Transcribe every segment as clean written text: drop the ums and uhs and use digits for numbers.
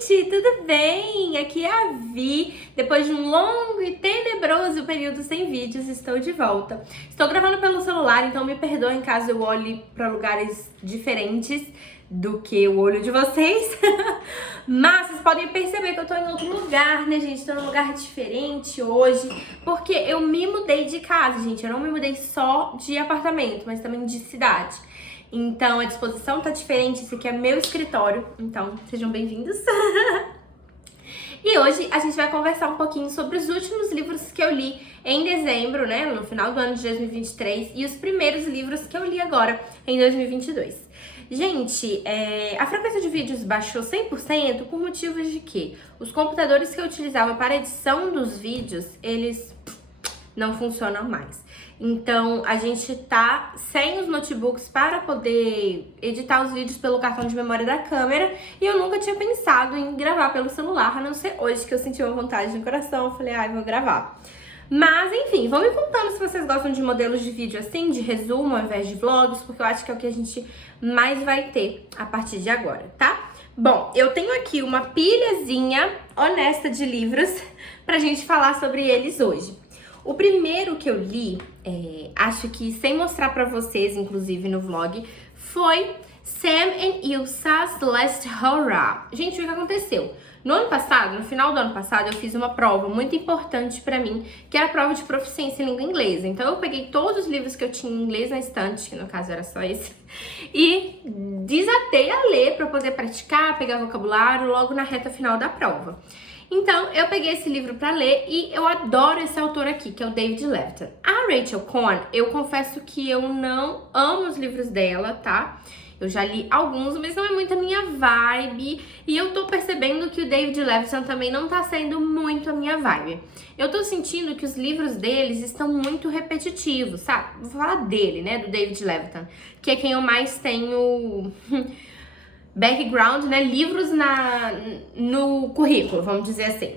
gente, tudo bem? Aqui é a Vi. Depois de um longo e tenebroso período sem vídeos, estou de volta. Estou gravando pelo celular, então me perdoem caso eu olhe para lugares diferentes do que o olho de vocês. Mas vocês podem perceber que eu tô em outro lugar, né, gente? Tô num lugar diferente hoje, porque eu me mudei de casa, gente. Eu não me mudei só de apartamento, mas também de cidade. Então a disposição tá diferente, esse aqui é meu escritório, então sejam bem-vindos. E hoje a gente vai conversar um pouquinho sobre os últimos livros que eu li em dezembro, né, no final do ano de 2023, e os primeiros livros que eu li agora em 2022. Gente, a frequência de vídeos baixou 100% por motivos de que os computadores que eu utilizava para edição dos vídeos, eles não funcionam mais. Então, a gente tá sem os notebooks para poder editar os vídeos pelo cartão de memória da câmera. E eu nunca tinha pensado em gravar pelo celular, a não ser hoje que eu senti uma vontade no coração. Eu falei, vou gravar. Mas, enfim, vão me contando se vocês gostam de modelos de vídeo assim, de resumo ao invés de vlogs, porque eu acho que é o que a gente mais vai ter a partir de agora, tá? Bom, eu tenho aqui uma pilhazinha honesta de livros pra gente falar sobre eles hoje. O primeiro que eu li, acho que sem mostrar pra vocês, inclusive no vlog, foi Sam and Ilsa's Last Hurrah. Gente, o que aconteceu? No ano passado, no final do ano passado, eu fiz uma prova muito importante pra mim, que era a prova de proficiência em língua inglesa. Então eu peguei todos os livros que eu tinha em inglês na estante, que no caso era só esse, e desatei a ler pra poder praticar, pegar vocabulário logo na reta final da prova. Então, eu peguei esse livro pra ler e eu adoro esse autor aqui, que é o David Levitan. A Rachel Cohn, eu confesso que eu não amo os livros dela, tá? Eu já li alguns, mas não é muito a minha vibe. E eu tô percebendo que o David Levitan também não tá sendo muito a minha vibe. Eu tô sentindo que os livros deles estão muito repetitivos, sabe? Vou falar dele, né, do David Levitan, que é quem eu mais tenho background, né, livros no currículo, vamos dizer assim,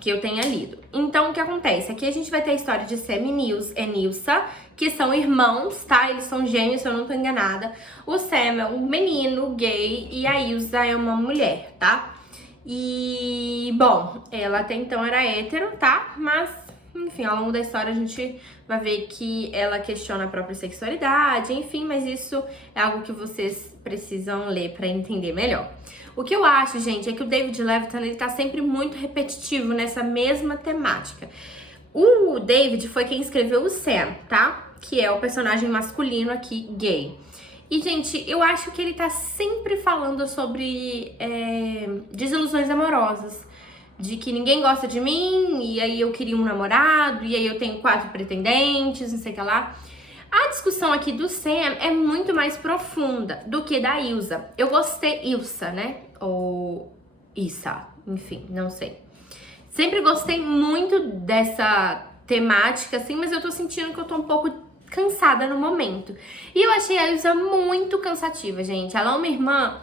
que eu tenha lido. Então, o que acontece? Aqui a gente vai ter a história de Sam e Ilsa, que são irmãos, tá? Eles são gêmeos, se eu não tô enganada. O Sam é um menino gay e a Ilsa é uma mulher, tá? E, bom, ela até então era hétero, tá? Mas, enfim, ao longo da história a gente vai ver que ela questiona a própria sexualidade, enfim, mas isso é algo que vocês precisam ler pra entender melhor. O que eu acho, gente, é que o David Levitan, ele tá sempre muito repetitivo nessa mesma temática. O David foi quem escreveu o Sam, tá? Que é o personagem masculino aqui, gay. E, gente, eu acho que ele tá sempre falando sobre desilusões amorosas. De que ninguém gosta de mim, e aí eu queria um namorado, e aí eu tenho 4 pretendentes, não sei o que lá. A discussão aqui do Sam é muito mais profunda do que da Ilsa. Eu gostei, Ilsa, né? Ou Issa, enfim, não sei. Sempre gostei muito dessa temática, assim, mas eu tô sentindo que eu tô um pouco cansada no momento. E eu achei a Ilsa muito cansativa, gente. Ela é uma irmã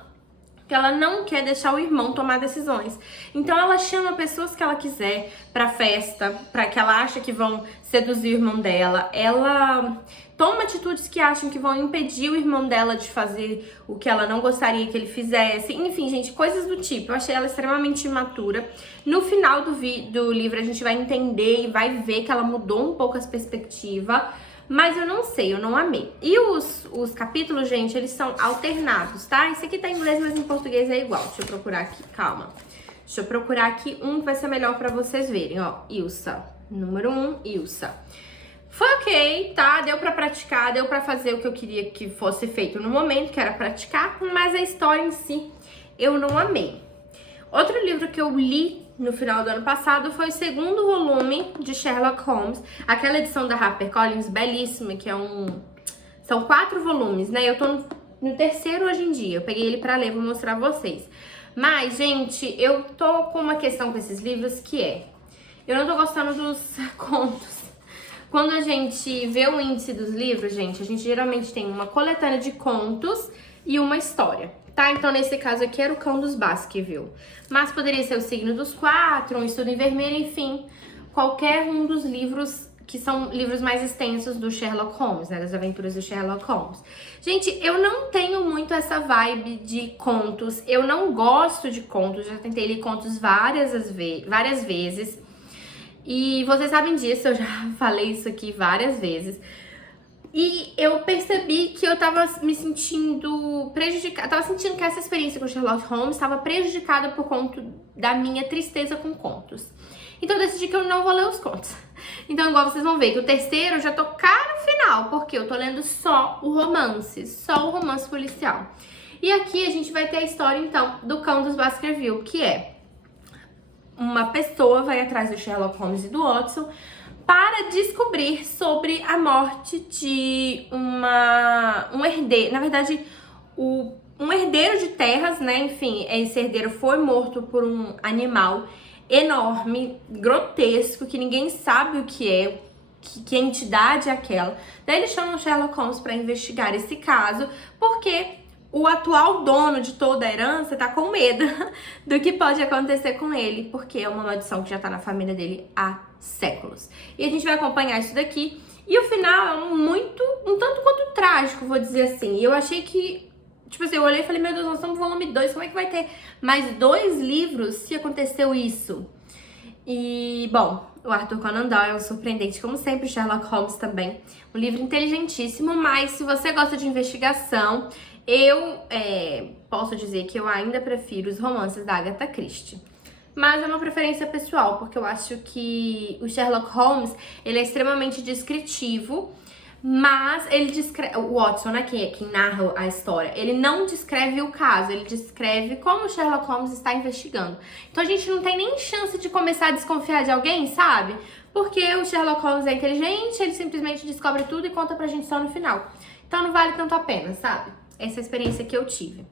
que ela não quer deixar o irmão tomar decisões. Então ela chama pessoas que ela quiser pra festa, pra que ela acha que vão seduzir o irmão dela. Ela toma atitudes que acham que vão impedir o irmão dela de fazer o que ela não gostaria que ele fizesse. Enfim, gente, coisas do tipo. Eu achei ela extremamente imatura. No final do livro a gente vai entender e vai ver que ela mudou um pouco as perspectivas. Mas eu não sei, eu não amei. E os capítulos, gente, eles são alternados, tá? Esse aqui tá em inglês, mas em português é igual. Deixa eu procurar aqui, calma. Deixa eu procurar aqui um que vai ser melhor pra vocês verem, ó. Ilsa, número 1, Ilsa. Foi ok, tá? Deu pra praticar, deu pra fazer o que eu queria que fosse feito no momento, que era praticar. Mas a história em si, eu não amei. Outro livro que eu li no final do ano passado foi o 2º volume de Sherlock Holmes, aquela edição da HarperCollins belíssima, que são 4 volumes, né? Eu tô no 3º hoje em dia, eu peguei ele pra ler, vou mostrar a vocês. Mas, gente, eu tô com uma questão com esses livros que eu não tô gostando dos contos. Quando a gente vê o índice dos livros, gente, a gente geralmente tem uma coletânea de contos e uma história. Tá? Então, nesse caso aqui era o Cão dos Baskerville. Mas poderia ser o Signo dos 4, um Estudo em Vermelho, enfim. Qualquer um dos livros que são livros mais extensos do Sherlock Holmes, né, das aventuras do Sherlock Holmes. Gente, eu não tenho muito essa vibe de contos, eu não gosto de contos, já tentei ler contos várias vezes, e vocês sabem disso, eu já falei isso aqui várias vezes. E eu percebi que eu tava me sentindo prejudicada, tava sentindo que essa experiência com Sherlock Holmes estava prejudicada por conta da minha tristeza com contos. Então eu decidi que eu não vou ler os contos. Então, igual vocês vão ver, que o terceiro eu já tô cá no final, porque eu tô lendo só o romance policial. E aqui a gente vai ter a história, então, do Cão dos Baskerville, que é uma pessoa vai atrás do Sherlock Holmes e do Watson para descobrir sobre a morte de um herdeiro, na verdade, um herdeiro de terras, né? Enfim, esse herdeiro foi morto por um animal enorme, grotesco, que ninguém sabe o que é, que entidade é aquela. Daí eles chamam o Sherlock Holmes para investigar esse caso, porque o atual dono de toda a herança tá com medo do que pode acontecer com ele, porque é uma maldição que já tá na família dele há séculos. E a gente vai acompanhar isso daqui. E o final é um tanto quanto trágico, vou dizer assim. E eu achei que, tipo assim, eu olhei e falei, meu Deus, nós estamos no volume 2, como é que vai ter mais 2 livros se aconteceu isso? E, bom, o Arthur Conan Doyle é um surpreendente, como sempre, Sherlock Holmes também. Um livro inteligentíssimo, mas se você gosta de investigação, eu posso dizer que eu ainda prefiro os romances da Agatha Christie. Mas é uma preferência pessoal, porque eu acho que o Sherlock Holmes, ele é extremamente descritivo, mas ele descreve, o Watson, né, quem narra a história, ele não descreve o caso, ele descreve como o Sherlock Holmes está investigando. Então a gente não tem nem chance de começar a desconfiar de alguém, sabe? Porque o Sherlock Holmes é inteligente, ele simplesmente descobre tudo e conta pra gente só no final. Então não vale tanto a pena, sabe? Essa é a experiência que eu tive.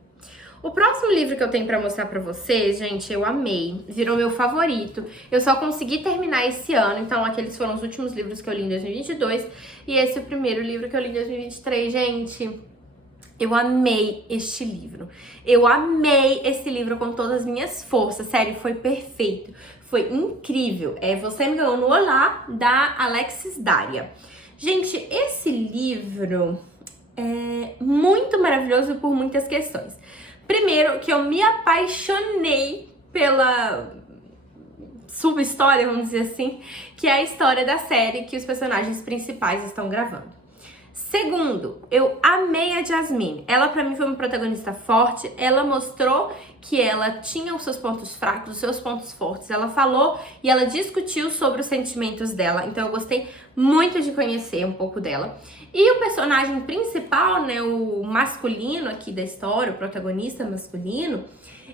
O próximo livro que eu tenho pra mostrar pra vocês, gente, eu amei, virou meu favorito. Eu só consegui terminar esse ano, então aqueles foram os últimos livros que eu li em 2022. E esse é o primeiro livro que eu li em 2023, gente. Eu amei este livro. Eu amei esse livro com todas as minhas forças, sério, foi perfeito. Foi incrível. Você Me Ganhou no Olá, da Alexis Daria. Gente, esse livro é muito maravilhoso por muitas questões. Primeiro, que eu me apaixonei pela sub-história, vamos dizer assim, que é a história da série que os personagens principais estão gravando. Segundo, eu amei a Jasmine. Ela, pra mim, foi uma protagonista forte. Ela mostrou que ela tinha os seus pontos fracos, os seus pontos fortes. Ela falou e ela discutiu sobre os sentimentos dela. Então, eu gostei muito de conhecer um pouco dela. E o personagem principal, né, o masculino aqui da história, o protagonista masculino,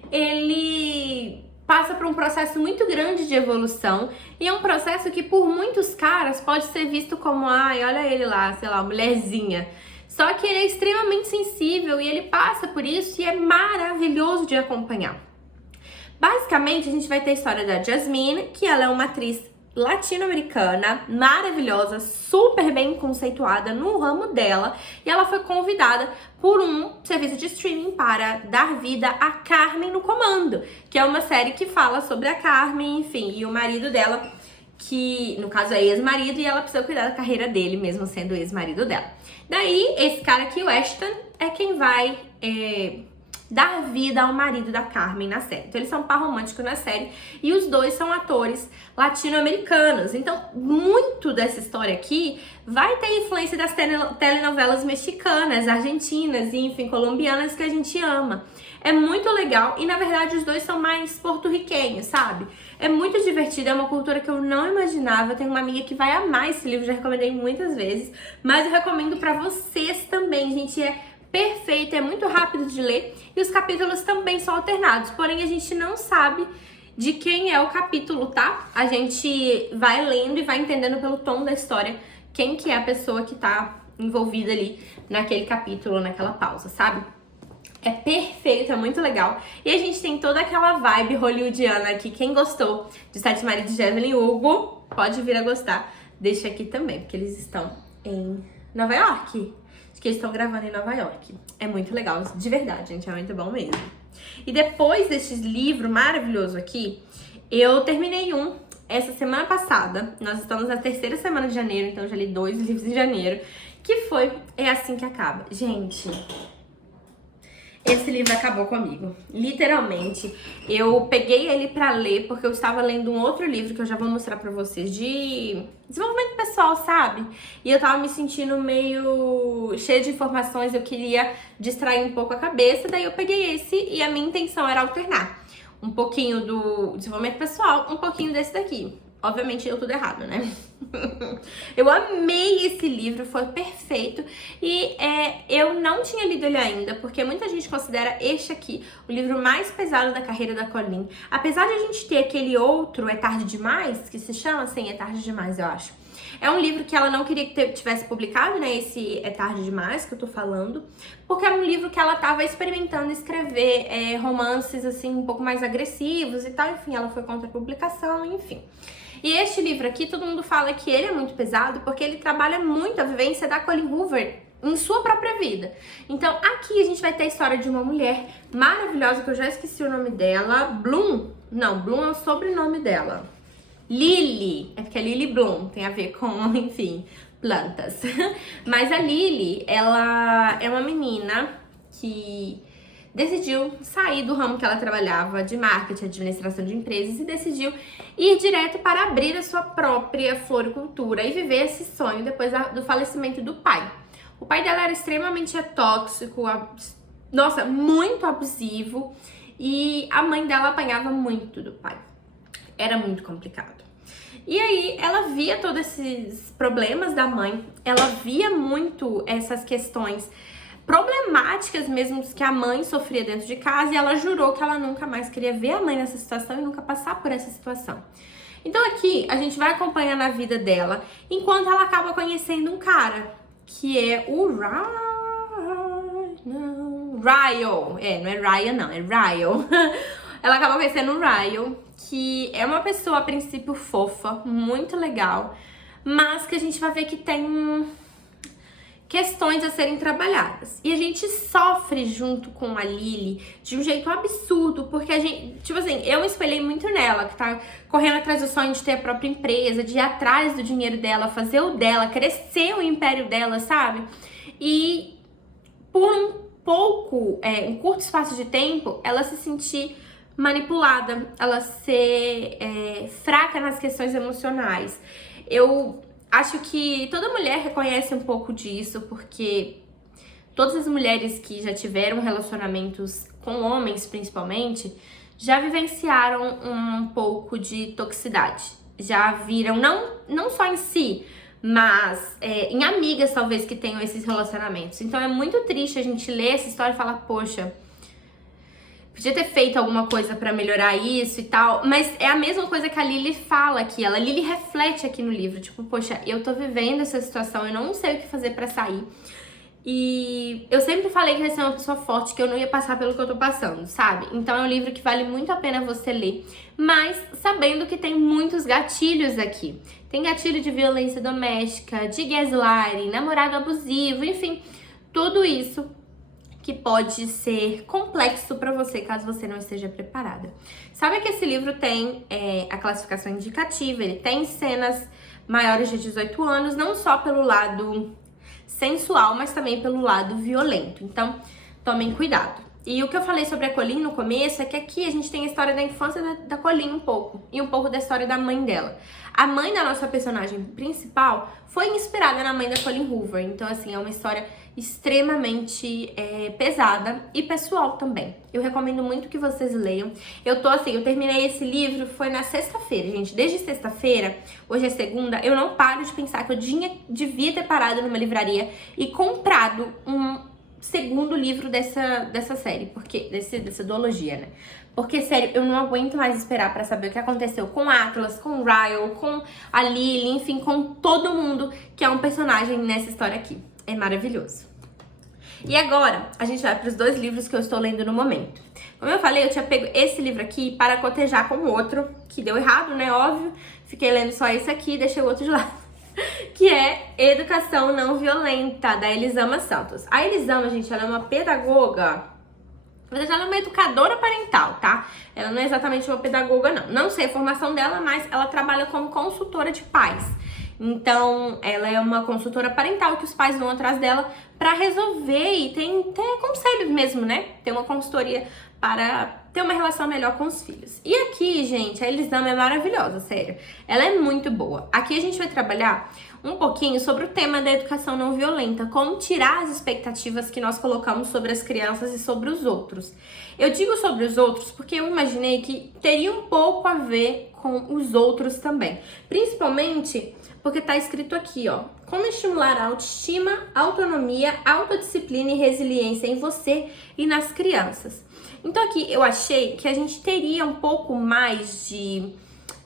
ele passa por um processo muito grande de evolução e é um processo que por muitos caras pode ser visto como, ai, olha ele lá, sei lá, mulherzinha. Só que ele é extremamente sensível e ele passa por isso e é maravilhoso de acompanhar. Basicamente, a gente vai ter a história da Jasmine, que ela é uma atriz latino-americana, maravilhosa, super bem conceituada no ramo dela, e ela foi convidada por um serviço de streaming para dar vida a Carmen no Comando, que é uma série que fala sobre a Carmen, enfim, e o marido dela, que no caso é ex-marido, e ela precisa cuidar da carreira dele, mesmo sendo ex-marido dela. Daí, esse cara aqui, o Ashton, é quem vai dar vida ao marido da Carmen na série. Então eles são um par romântico na série e os dois são atores latino-americanos. Então muito dessa história aqui vai ter influência das telenovelas mexicanas, argentinas e enfim, colombianas que a gente ama. É muito legal e na verdade os dois são mais porto-riquenhos, sabe? É muito divertido, é uma cultura que eu não imaginava. Eu tenho uma amiga que vai amar esse livro, já recomendei muitas vezes, mas eu recomendo pra vocês também, gente. É perfeito, é muito rápido de ler e os capítulos também são alternados, porém a gente não sabe de quem é o capítulo, tá? A gente vai lendo e vai entendendo pelo tom da história quem que é a pessoa que tá envolvida ali naquele capítulo, naquela pausa, sabe? É perfeito, é muito legal. E a gente tem toda aquela vibe hollywoodiana aqui. Quem gostou de Sete Maridos de Evelyn Hugo pode vir a gostar. Deixa aqui também, porque eles estão em Nova York. Que eles estão gravando em Nova York. É muito legal, de verdade, gente, é muito bom mesmo. E depois desse livro maravilhoso aqui, eu terminei um essa semana passada. Nós estamos na terceira semana de janeiro, então eu já li 2 livros em janeiro, que foi É Assim Que Acaba. Gente, esse livro acabou comigo, literalmente. Eu peguei ele pra ler porque eu estava lendo um outro livro que eu já vou mostrar pra vocês, de desenvolvimento pessoal, sabe? E eu tava me sentindo meio cheia de informações, eu queria distrair um pouco a cabeça, daí eu peguei esse e a minha intenção era alternar um pouquinho do desenvolvimento pessoal, um pouquinho desse daqui. Obviamente deu tudo errado, né? Eu amei esse livro, foi perfeito. E eu não tinha lido ele ainda, porque muita gente considera este aqui o livro mais pesado da carreira da Colleen. Apesar de a gente ter aquele outro, É Tarde Demais, que se chama assim, É Tarde Demais, eu acho. É um livro que ela não queria que tivesse publicado, né? Esse É Tarde Demais, que eu tô falando. Porque é um livro que ela tava experimentando escrever romances, assim, um pouco mais agressivos e tal. Enfim, ela foi contra a publicação, enfim. E este livro aqui, todo mundo fala que ele é muito pesado porque ele trabalha muito a vivência da Colleen Hoover em sua própria vida. Então, aqui a gente vai ter a história de uma mulher maravilhosa, que eu já esqueci o nome dela. Bloom? Não, Bloom é o sobrenome dela. Lily. É porque é Lily Bloom, tem a ver com, enfim, plantas. Mas a Lily, ela é uma menina que decidiu sair do ramo que ela trabalhava, de marketing, administração de empresas, e decidiu ir direto para abrir a sua própria floricultura e viver esse sonho depois do falecimento do pai. O pai dela era extremamente tóxico, nossa, muito abusivo, e a mãe dela apanhava muito do pai. Era muito complicado. E aí ela via todos esses problemas da mãe, ela via muito essas questões problemáticas mesmo que a mãe sofria dentro de casa, e ela jurou que ela nunca mais queria ver a mãe nessa situação e nunca passar por essa situação. Então aqui a gente vai acompanhando a vida dela enquanto ela acaba conhecendo um cara, que é o Ryan. Não é Ryan não, é Ryan. Ela acaba conhecendo o Ryan, que é uma pessoa a princípio fofa, muito legal, mas que a gente vai ver que tem questões a serem trabalhadas. E a gente sofre junto com a Lily de um jeito absurdo, porque a gente, tipo assim, eu me espelhei muito nela, que tá correndo atrás do sonho de ter a própria empresa, de ir atrás do dinheiro dela, fazer o dela, crescer o império dela, sabe? E por um curto espaço de tempo, ela se sentir manipulada, ela ser fraca nas questões emocionais. Eu acho que toda mulher reconhece um pouco disso, porque todas as mulheres que já tiveram relacionamentos com homens, principalmente, já vivenciaram um pouco de toxicidade. Já viram, não só em si, mas em amigas, talvez, que tenham esses relacionamentos. Então é muito triste a gente ler essa história e falar, poxa, podia ter feito alguma coisa pra melhorar isso e tal, mas é a mesma coisa que a Lily fala aqui, a Lily reflete aqui no livro, tipo, poxa, eu tô vivendo essa situação, eu não sei o que fazer pra sair, e eu sempre falei que eu ia ser uma pessoa forte, que eu não ia passar pelo que eu tô passando, sabe? Então é um livro que vale muito a pena você ler, mas sabendo que tem muitos gatilhos aqui. Tem gatilho de violência doméstica, de gaslighting, namorado abusivo, enfim, tudo isso que pode ser complexo pra você caso você não esteja preparada. Sabe que esse livro tem a classificação indicativa, ele tem cenas maiores de 18 anos, não só pelo lado sensual, mas também pelo lado violento. Então, tomem cuidado. E o que eu falei sobre a Colleen no começo é que aqui a gente tem a história da infância da Colleen um pouco, e um pouco da história da mãe dela. A mãe da nossa personagem principal foi inspirada na mãe da Colleen Hoover, então assim, é uma história extremamente pesada e pessoal também. Eu recomendo muito que vocês leiam. Eu terminei esse livro, foi na sexta-feira, gente. Desde sexta-feira, hoje é segunda, eu não paro de pensar que eu devia ter parado numa livraria e comprado um segundo livro dessa série, porque dessa duologia, né? Porque, sério, eu não aguento mais esperar pra saber o que aconteceu com o Atlas, com o Ryan, com a Lily, enfim, com todo mundo que é um personagem nessa história aqui. É maravilhoso. E agora, a gente vai para os 2 livros que eu estou lendo no momento. Como eu falei, eu tinha pego esse livro aqui para cotejar com o outro, que deu errado, né? Óbvio. Fiquei lendo só esse aqui e deixei o outro de lado. Que é Educação Não Violenta, da Elisama Santos. A Elisama, gente, ela é uma pedagoga. Na verdade, ela é uma educadora parental, tá? Ela ela não é exatamente uma pedagoga, não. Não sei a formação dela, mas ela trabalha como consultora de pais. Então, ela é uma consultora parental que os pais vão atrás dela para resolver e ter conselhos mesmo, né? Ter uma consultoria para ter uma relação melhor com os filhos. E aqui, gente, a Elisama é maravilhosa, sério. Ela é muito boa. Aqui a gente vai trabalhar um pouquinho sobre o tema da educação não violenta, como tirar as expectativas que nós colocamos sobre as crianças e sobre os outros. Eu digo sobre os outros porque eu imaginei que teria um pouco a ver com os outros também. Principalmente porque tá escrito aqui, ó, como estimular a autoestima, autonomia, autodisciplina e resiliência em você e nas crianças. Então aqui eu achei que a gente teria um pouco mais de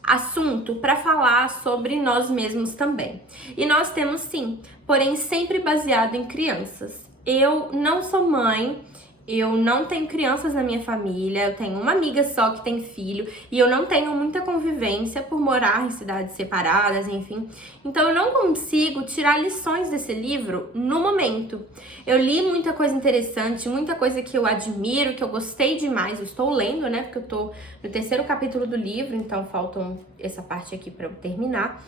assunto para falar sobre nós mesmos também. E nós temos sim, porém sempre baseado em crianças. Eu não sou mãe, eu não tenho crianças na minha família, eu tenho uma amiga só que tem filho e eu não tenho muita convivência por morar em cidades separadas, enfim. Então eu não consigo tirar lições desse livro no momento. Eu li muita coisa interessante, muita coisa que eu admiro, que eu gostei demais. Eu estou lendo, né, porque eu tô no 3º capítulo do livro, então faltam essa parte aqui para eu terminar.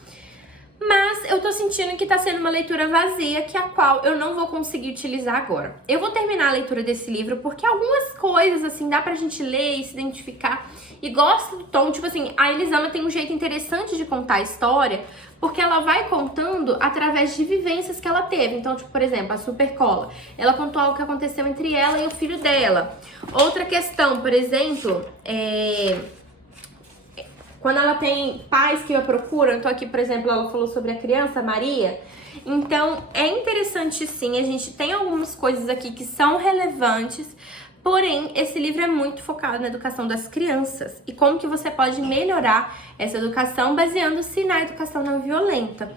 Mas eu tô sentindo que tá sendo uma leitura vazia, que a qual eu não vou conseguir utilizar agora. Eu vou terminar a leitura desse livro porque algumas coisas, assim, dá pra gente ler e se identificar. E gosto do tom, tipo assim, a Elisama tem um jeito interessante de contar a história, porque ela vai contando através de vivências que ela teve. Então, tipo, por exemplo, a Supercola. Ela contou algo que aconteceu entre ela e o filho dela. Outra questão, por exemplo, quando ela tem pais que a procuram, então aqui, por exemplo, ela falou sobre a criança, Maria. Então, é interessante sim, a gente tem algumas coisas aqui que são relevantes, porém, esse livro é muito focado na educação das crianças e como que você pode melhorar essa educação baseando-se na educação não violenta.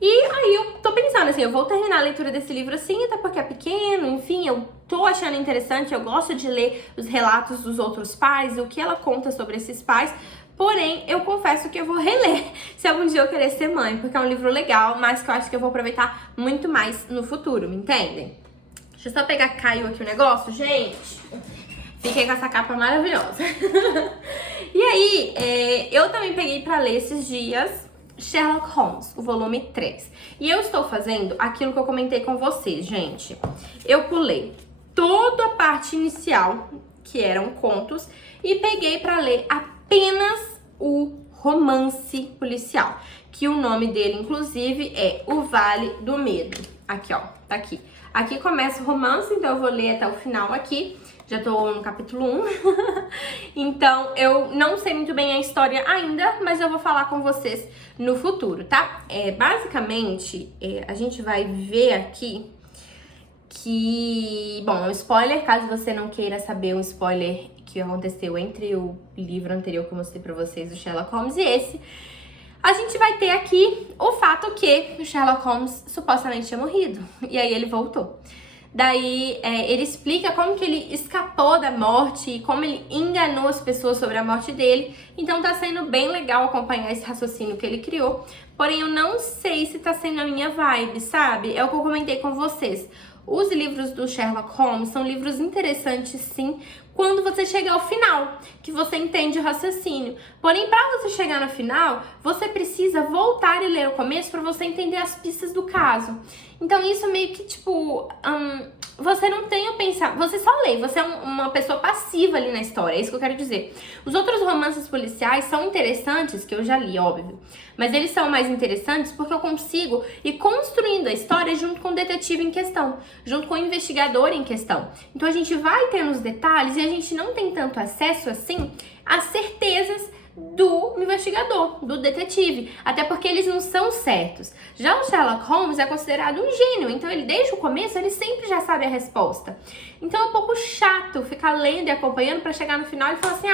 E aí eu tô pensando assim, eu vou terminar a leitura desse livro assim, até porque é pequeno, enfim, eu tô achando interessante, eu gosto de ler os relatos dos outros pais, o que ela conta sobre esses pais. Porém, eu confesso que eu vou reler se algum dia eu querer ser mãe, porque é um livro legal, mas que eu acho que eu vou aproveitar muito mais no futuro, me entendem? Deixa eu só pegar, caiu aqui o negócio, gente. Fiquei com essa capa maravilhosa. E aí, eu também peguei pra ler esses dias Sherlock Holmes, o volume 3. E eu estou fazendo aquilo que eu comentei com vocês, gente. Eu pulei toda a parte inicial, que eram contos, e peguei pra ler apenas o romance policial, que o nome dele, inclusive, é O Vale do Medo. Aqui, ó, tá aqui. Aqui começa o romance, então eu vou ler até o final aqui. Já tô no capítulo 1. Então, eu não sei muito bem a história ainda, mas eu vou falar com vocês no futuro, tá? Basicamente, a gente vai ver aqui que... Bom, é um spoiler, caso você não queira saber um spoiler que aconteceu entre o livro anterior que eu mostrei pra vocês, o Sherlock Holmes, e esse. A gente vai ter aqui o fato que o Sherlock Holmes supostamente tinha morrido. E aí ele voltou. Daí ele explica como que ele escapou da morte e como ele enganou as pessoas sobre a morte dele. Então tá sendo bem legal acompanhar esse raciocínio que ele criou. Porém, eu não sei se tá sendo a minha vibe, sabe? É o que eu comentei com vocês. Os livros do Sherlock Holmes são livros interessantes, sim, quando você chegar ao final, que você entende o raciocínio. Porém, para você chegar no final, você precisa voltar e ler o começo para você entender as pistas do caso. Então, isso meio que, tipo, você não tem o pensamento, você só lê, você é uma pessoa passiva ali na história, é isso que eu quero dizer. Os outros romances policiais são interessantes, que eu já li, óbvio, mas eles são mais interessantes porque eu consigo ir construindo a história junto com o detetive em questão, junto com o investigador em questão. Então a gente vai ter nos detalhes e a gente não tem tanto acesso assim às certezas do investigador, do detetive, até porque eles não são certos. Já o Sherlock Holmes é considerado um gênio, então ele desde o começo ele sempre já sabe a resposta. Então é um pouco chato ficar lendo e acompanhando para chegar no final e falar assim,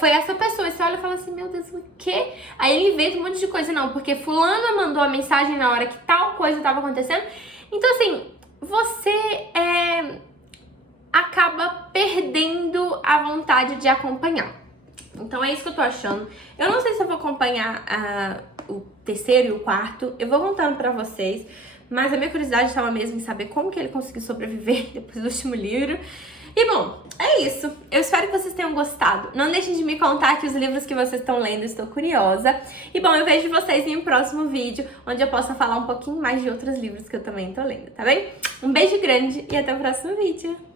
foi essa pessoa. E você olha e fala assim, meu Deus, o quê? Aí ele inventa um monte de coisa, não, porque fulana mandou a mensagem na hora que tal coisa estava acontecendo. Então assim, você acaba perdendo a vontade de acompanhar. Então é isso que eu tô achando. Eu não sei se eu vou acompanhar o 3º e o 4º. Eu vou contando pra vocês. Mas a minha curiosidade estava mesmo em saber como que ele conseguiu sobreviver depois do último livro. E bom, é é isso. Eu espero que vocês tenham gostado. Não deixem de me contar aqui os livros que vocês estão lendo, estou curiosa. E bom, eu vejo vocês em um próximo vídeo, onde eu possa falar um pouquinho mais de outros livros que eu também tô lendo, tá bem? Um beijo grande e até o próximo vídeo.